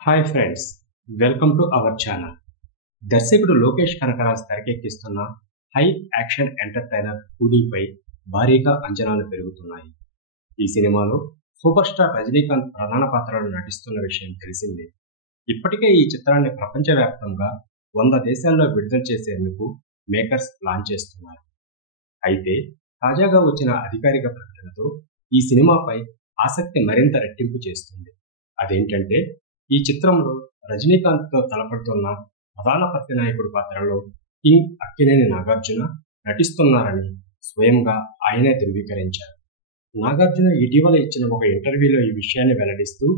Hi friends, welcome to our channel. దర్శకుడు లోకేష్ కనకరాజ్ తెరకెక్కిస్తున్న high action entertainer కూలీపై భారీగా అంచనాలు పెరుగుతున్నాయి. ఈ సినిమాలో సూపర్ స్టార్ రజనీకాంత్ ప్రధాన పాత్రలో నటిస్తున్న విషయం తెలిసిందే. ఇప్పటికే ఈ చిత్రాన్ని ప్రపంచవ్యాప్తంగా 100 దేశాల్లో విడుదల చేసేందుకు మేకర్స్ ప్లాన్ చేస్తున్నారు. అయితే తాజాగా వచ్చిన అధికారిక ప్రకటనతో ఈ సినిమాపై ఆసక్తి మరింత రెట్టింపు చేస్తుంది. అదేంటంటే, ఈ చిత్రంలో రజనీకాంత్తో తలపడుతున్న ప్రధాన ప్రతినాయకుడి పాత్రలో కింగ్ అక్కినేని నాగార్జున నటిస్తున్నారని స్వయంగా ఆయనే ధృవీకరించారు. నాగార్జున ఇటీవల ఇచ్చిన ఒక ఇంటర్వ్యూలో ఈ విషయాన్ని వెల్లడిస్తూ,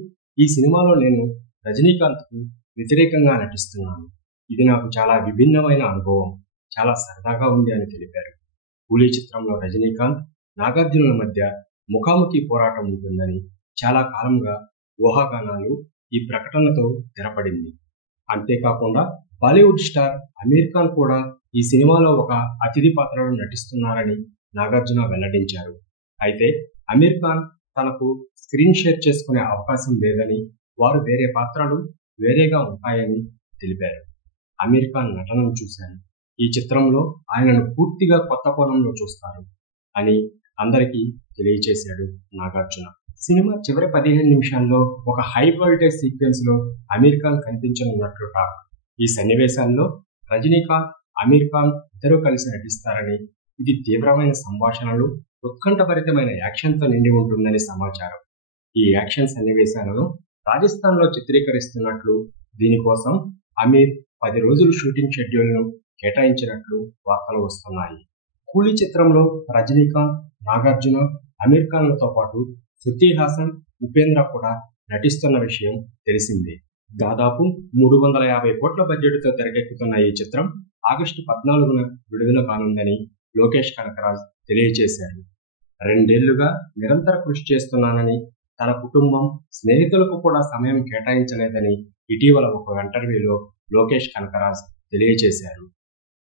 ఈ సినిమాలో నేను రజనీకాంత్కు వ్యతిరేకంగా నటిస్తున్నాను. ఇది నాకు చాలా విభిన్నమైన అనుభవం, చాలా సరదాగా ఉంది అని తెలిపారు. కూలీ చిత్రంలో రజనీకాంత్, నాగార్జునుల మధ్య ముఖాముఖి పోరాటం ఉంటుందని చాలా కాలంగా ఊహాగానాలు ఈ ప్రకటనతో తెరపడింది. అంతేకాకుండా బాలీవుడ్ స్టార్ అమీర్ ఖాన్ కూడా ఈ సినిమాలో ఒక అతిథి పాత్రలో నటిస్తున్నారని నాగార్జున వెల్లడించారు. అయితే అమీర్ ఖాన్ తనకు స్క్రీన్ షేర్ చేసుకునే అవకాశం లేదని, వారు వేరే పాత్రలు వేరేగా ఉంటాయని తెలిపారు. అమీర్ ఖాన్ నటనను చూశాను, ఈ చిత్రంలో ఆయనను పూర్తిగా కొత్త కోణంలో చూస్తారు అని అందరికీ తెలియచేశాడు నాగార్జున. సినిమా చివరి 15 నిమిషాల్లో ఒక హై వోల్టేజ్ సీక్వెన్స్ లో అమీర్ ఖాన్ కనిపించనున్నట్లు టాక్. ఈ సన్నివేశాల్లో రజనీకాంత్, అమీర్ ఖాన్ ఇద్దరూ కలిసి నటిస్తారని, ఇది తీవ్రమైన సంభాషణలు, ఉత్కంఠభరితమైన యాక్షన్తో నిండి ఉంటుందని సమాచారం. ఈ యాక్షన్ సన్నివేశాలను రాజస్థాన్లో చిత్రీకరిస్తున్నట్లు, దీనికోసం అమీర్ 10 రోజులు షూటింగ్ షెడ్యూల్ను కేటాయించినట్లు వార్తలు వస్తున్నాయి. కూలీ చిత్రంలో రజనీకాంత్, నాగార్జున, అమీర్ ఖాన్లతో పాటు శృతి హాసన్, ఉపేంద్ర కూడా నటిస్తున్న విషయం తెలిసిందే. దాదాపు 350 కోట్ల బడ్జెట్తో తెరకెక్కుతున్న ఈ చిత్రం ఆగస్టు 14న విడుదల కానుందని లోకేష్ కనకరాజ్ తెలియజేశారు. 2 ఏళ్లుగా నిరంతర కృషి చేస్తున్నానని, తన కుటుంబం, స్నేహితులకు కూడా సమయం కేటాయించలేదని ఇటీవల ఒక ఇంటర్వ్యూలో లోకేష్ కనకరాజ్ తెలియజేశారు.